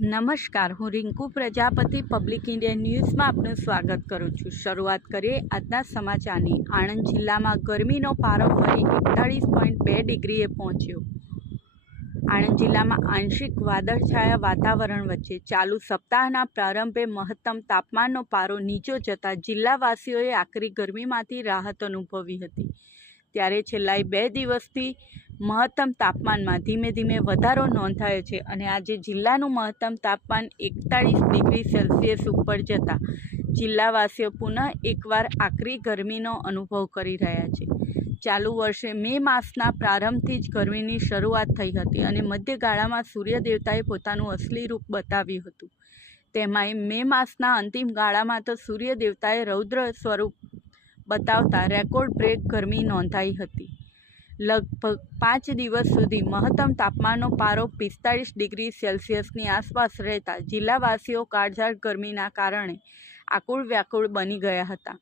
નમસ્કાર, હું Rinku Prajapati public India ન્યૂઝમાં આપનું સ્વાગત કરું છું। શરૂઆત કરીએ આજના સમાચારની। આણંદ જિલ્લામાં ગરમીનો પારો ફરી 41.2 ડિગ્રીએ પહોંચ્યો। આણંદ જિલ્લામાં આંશિક વાદળછાયા વાતાવરણ વચ્ચે ચાલુ સપ્તાહના પ્રારંભે મહત્તમ તાપમાનનો પારો નીચો જતાં જિલ્લાવાસીઓએ આકરી ગરમીમાંથી રાહત અનુભવી હતી। ત્યારે છેલ્લા 2 દિવસથી મહત્તમ તાપમાનમાં ધીમે ધીમે વધારો નોંધાયો છે અને આજે જિલ્લાનું મહત્તમ તાપમાન 41 ડિગ્રી સેલ્સિયસ ઉપર જતાં જિલ્લાવાસીઓ પુનઃ એકવાર આકરી ગરમીનો અનુભવ કરી રહ્યા છે। ચાલુ વર્ષે મે માસના પ્રારંભથી જ ગરમીની શરૂઆત થઈ હતી અને મધ્યગાળામાં સૂર્યદેવતાએ પોતાનું અસલી રૂપ બતાવ્યું હતું। તેમાંય મે માસના અંતિમ ગાળામાં તો સૂર્યદેવતાએ રૌદ્ર સ્વરૂપ બતાવતા રેકોર્ડ બ્રેક ગરમી નોંધાઈ હતી। લગભગ 5 દિવસ સુધી મહત્તમ તાપમાનનો પારો 45 ડિગ્રી સેલ્સિયસની આસપાસ રહેતા જિલ્લાવાસીઓ કાળઝાળ ગરમીના કારણે આકુળ વ્યાકુળ બની ગયા હતા।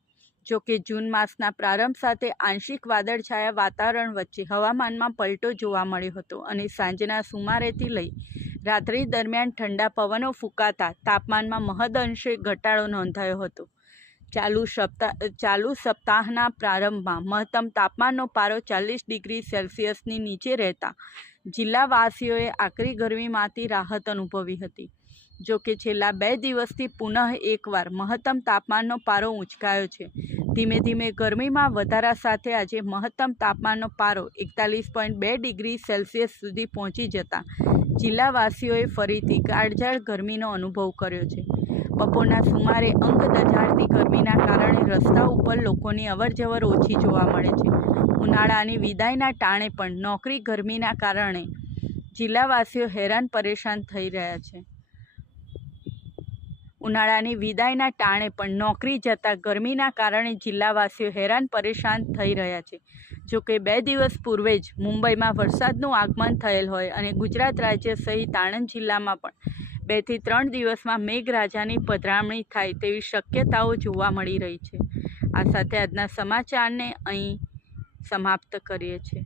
જોકે જૂન માસના પ્રારંભ સાથે આંશિક વાદળછાયા વાતાવરણ વચ્ચે હવામાનમાં પલટો જોવા મળ્યો હતો અને સાંજના સુમારેથી લઈ રાત્રિ દરમિયાન ઠંડા પવનો ફૂંકાતા તાપમાનમાં મહદઅંશે ઘટાડો નોંધાયો હતો। ચાલુ સપ્તાહના પ્રારંભમાં મહત્તમ તાપમાનનો પારો 40 ડિગ્રી સેલ્સિયસની નીચે રહેતા જિલ્લાવાસીઓએ આકરી ગરમીમાંથી રાહત અનુભવી હતી। જોકે છેલ્લા 2 દિવસથી પુનઃ એકવાર મહત્તમ તાપમાનનો પારો ઊંચકાયો છે। ધીમે ધીમે ગરમીમાં વધારા સાથે આજે મહત્તમ તાપમાનનો પારો 41.2 ડિગ્રી સેલ્સિયસ સુધી પહોંચી જતાં જિલ્લાવાસીઓએ ફરીથી કાળઝાળ ગરમીનો અનુભવ કર્યો છે। બપોરના સુમારે અંગ દઝાડતી ગરમીના કારણે રસ્તા ઉપર લોકોની અવરજવર ઓછી જોવા મળે છે। ઉનાળાની વિદાયના ટાણે પણ નોકરી ગરમીના કારણે જિલ્લાવાસીઓ હેરાન પરેશાન થઈ રહ્યા છે। ઉનાળાની વિદાયના ટાણે પણ નોકરી જતા ગરમીના કારણે જિલ્લાવાસીઓ હેરાન પરેશાન થઈ રહ્યા છે। જોકે 2 દિવસ પૂર્વે જ મુંબઈમાં વરસાદનું આગમન થયેલ હોય અને ગુજરાત રાજ્ય સહિત આણંદ જિલ્લામાં પણ 2 થી 3 દિવસમાં મેઘરાજાની પધરામણી થાય તેવી શક્યતાઓ જોવા મળી રહી છે। આ સાથે આજના સમાચારને અહીં સમાપ્ત કરીએ છીએ।